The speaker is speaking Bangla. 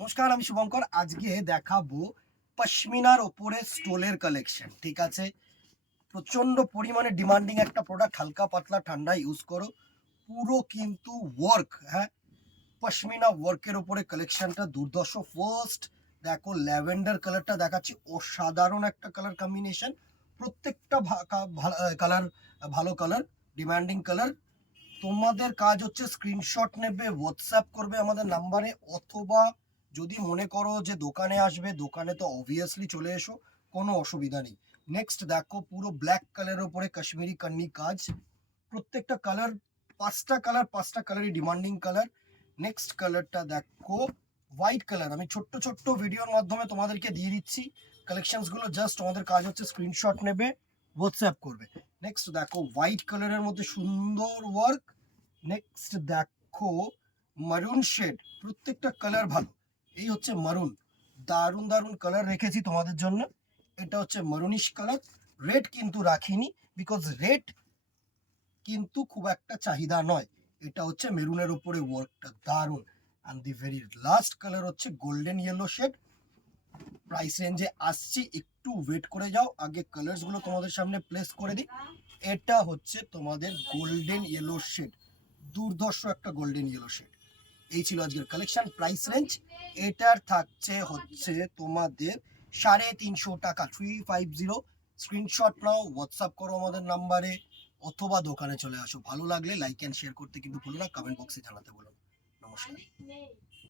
নমস্কার, আমি শুভঙ্কর। আজকে দেখাবো পশমিনার ওপরে স্টোলের কালেকশন। ঠিক আছে, প্রচন্ড পরিমাণে ডিমান্ডিং একটা প্রোডাক্ট। হালকা পাতলা ঠান্ডা ইউজ করো, পুরো কিন্তু ওয়ার্ক। হ্যাঁ, পশমিনা ওয়ার্কের ওপরে কালেকশনটা দুর্ধর্ষ। ফার্স্ট দেখো, ল্যাভেন্ডার কালারটা দেখাচ্ছি, অসাধারণ একটা কালার কম্বিনেশন। প্রত্যেকটা কালার ভালো কালার, ডিমান্ডিং কালার। তোমাদের কাজ হচ্ছে স্ক্রিনশট নেবে, হোয়াটসঅ্যাপ করবে আমাদের নাম্বারে, অথবা যদি মনে করো যে দোকানে আসবে, দোকানে তো অবভিয়াসলি চলে এসো, কোনো অসুবিধা নেই। নেক্সট দেখো, পুরো ব্ল্যাক কালারের উপরে কাশ্মীরি কান্নি কাজ। প্রত্যেকটা কালার, পাঁচটা কালারই ডিমান্ডিং কালার। নেক্সট কালারটা দেখো, হোয়াইট কালার। আমি ছোট্ট ছোট্ট ভিডিওর মাধ্যমে তোমাদেরকে দিয়ে দিচ্ছি কালেকশনসগুলো। জাস্ট তোমাদের কাজ হচ্ছে স্ক্রিনশট নেবে, হোয়াটসঅ্যাপ করবে। নেক্সট দেখো, হোয়াইট কালারের মধ্যে সুন্দর ওয়ার্ক। নেক্সট দেখো, মারুন শেড। প্রত্যেকটা কালার ভালো। এই হচ্ছে মারুন, দারুণ দারুণ কালার রেখেছি তোমাদের জন্য। এটা হচ্ছে মারুনিশ কালার। রেড কিন্তু রাখিনি, বিকজ রেড কিন্তু খুব একটা চাহিদা নয়। এটা হচ্ছে মেরুনের উপরে ওয়ার্কটা দারুণ। And the very last colour হচ্ছে গোল্ডেন ইয়েলো শেড। প্রাইস রেঞ্জে আসছি, একটু ওয়েট করে যাও, আগে কালার্স গুলো তোমাদের সামনে প্লেস করে দিই। এটা হচ্ছে তোমাদের গোল্ডেন ইয়েলো শেড, দুর্ধর্ষ একটা গোল্ডেন ইয়েলো শেড। এই ছিল আজকের কালেকশন। প্রাইস রেঞ্জ এটার থাকছে হচ্ছে তোমাদের 350 টাকা, 350। স্ক্রিনশট নাও, হোয়াটসঅ্যাপ করো আমাদের নাম্বারে, অথবা দোকানে চলে আসো। ভালো লাগলে লাইক অ্যান্ড শেয়ার করতে কিন্তু ভুলো না, কমেন্ট বক্সে জানাতে বলো। নমস্কার।